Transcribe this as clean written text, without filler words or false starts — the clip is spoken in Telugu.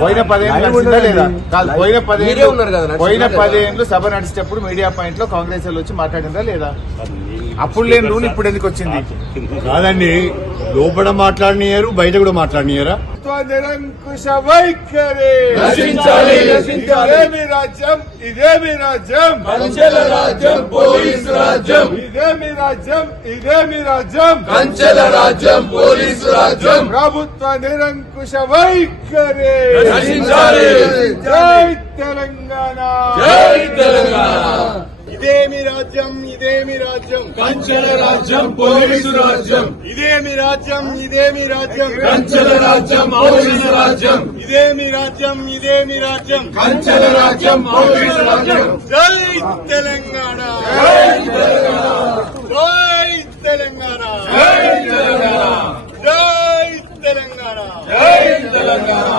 పోయిన 10 ఏళ్ళు నడిచిందా లేదా? కాదు, పోయిన 10 ఏళ్ళు సభ నడిచేటప్పుడు మీడియా పాయింట్ లో కాంగ్రెస్ వాళ్ళు వచ్చి మాట్లాడిందా లేదా? అప్పుడు లేని నూనె ఇప్పుడు ఎందుకు వచ్చింది? కాదండి, లోపల మాట్లాడినారు, బయట కూడా మాట్లాడినారా? నిరంకుశ వైఖరి ఇదేమి రాజ్యం, ఇదేమి రాజ్యం, కంచెల రాజ్యం, పోలీసు రాజ్యం, ఇదేమి రాజ్యం, ఇదేమి రాజ్యం, కంచెల రాజ్యం, పోలీసు రాజ్యం, ప్రభుత్వ నిరంకుశ వైఖరి నశించాలి. జై తెలంగాణ, జై తెలంగాణ. ఇదేమి రాజ్యం, ఇదేమి రాజ్యం, కంచెల రాజ్యం, పోలీసు రాజ్యం, ఇదేమి రాజ్యం, ఇదేమి రాజ్యం, కంచెల రాజ్యం, పోలీసు రాజ్యం, ఇదేమి రాజ్యం, ఇదేమి రాజ్యం, కంచెల రాజ్యం, పోలీసు రాజ్యం. జై తెలంగాణ, జై తెలంగాణ, జై తెలంగాణ, జై తెలంగాణ, జై తెలంగాణ. జై తెలంగాణ.